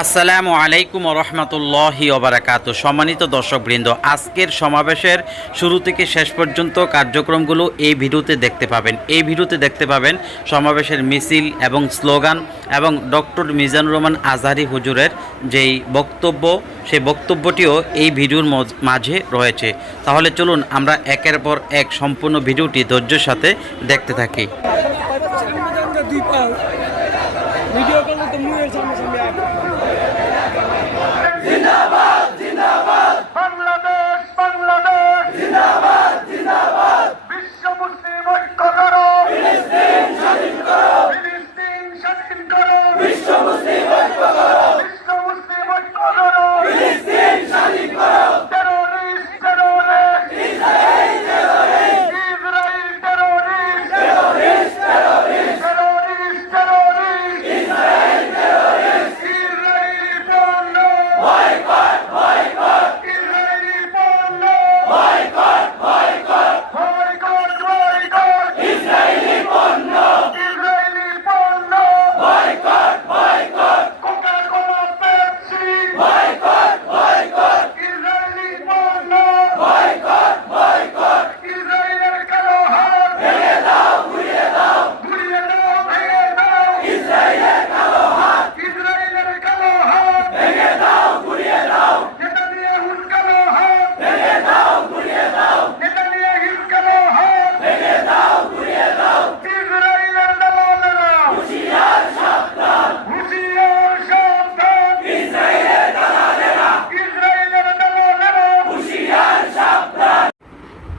আসসালামু আলাইকুম রহমতুল্লাহি ওবরাকাত সম্মানিত দর্শকবৃন্দ, আজকের সমাবেশের শুরু থেকে শেষ পর্যন্ত কার্যক্রমগুলো এই ভিডিওতে দেখতে পাবেন। এই ভিডিওতে দেখতে পাবেন সমাবেশের মিছিল এবং স্লোগান এবং ডক্টর মিজানুর রহমান আজহারি হুজুরের যেই বক্তব্য, সেই বক্তব্যটিও এই ভিডিওর মাঝে রয়েছে। তাহলে চলুন আমরা একের পর এক সম্পূর্ণ ভিডিওটি ধৈর্যের সাথে দেখতে থাকি। ভিডিও করলে তো মুয়ের সামনে সামনে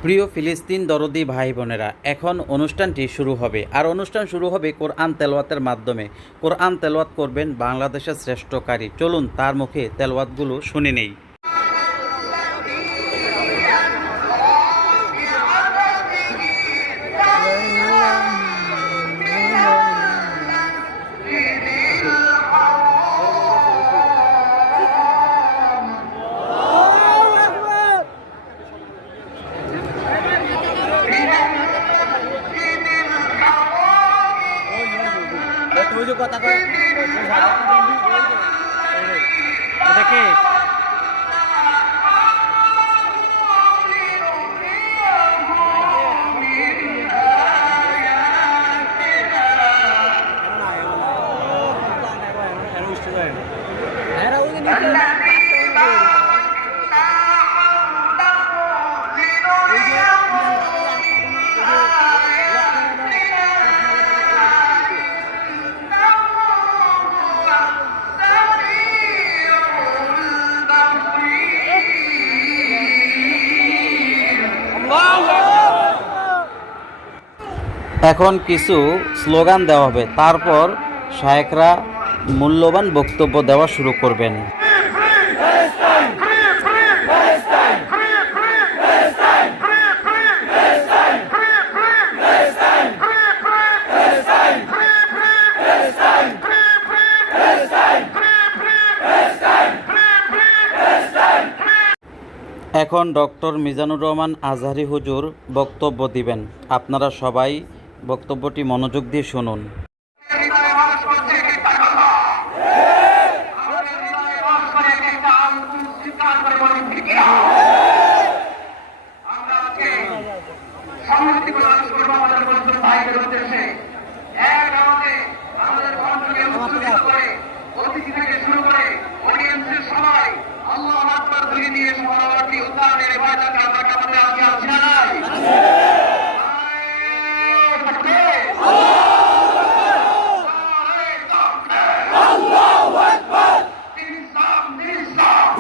প্রিয় ফিলিস্তিন দরদি ভাই বোনেরা, এখন অনুষ্ঠানটি শুরু হবে। আর অনুষ্ঠান শুরু হবে কোরআন তেলওয়াতের মাধ্যমে। কোরআন তেলওয়াত করবেন বাংলাদেশের শ্রেষ্ঠকারী চলুন তার মুখে তেলওয়াতগুলো শুনে নেই। কথা কয় এখন কিছু স্লোগান দেওয়া হবে। তারপর শায়েকরা মূল্যবান বক্তব্য দেওয়া শুরু করবেন। এখন ডক্টর মিজানুর রহমান আজহারি হুজুর বক্তব্য দিবেন। আপনারা সবাই বক্তব্যটি মনোযোগ দিয়ে শুনুন। শুরু করে অডিয়েন্সের সবাই আল্লাহ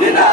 Yeah.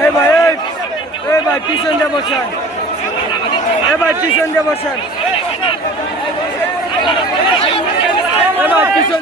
এই ভাই এই এই ভাই পিছন দিয়ে বসান। এই ভাই পিছন দিয়ে বসান। পিছন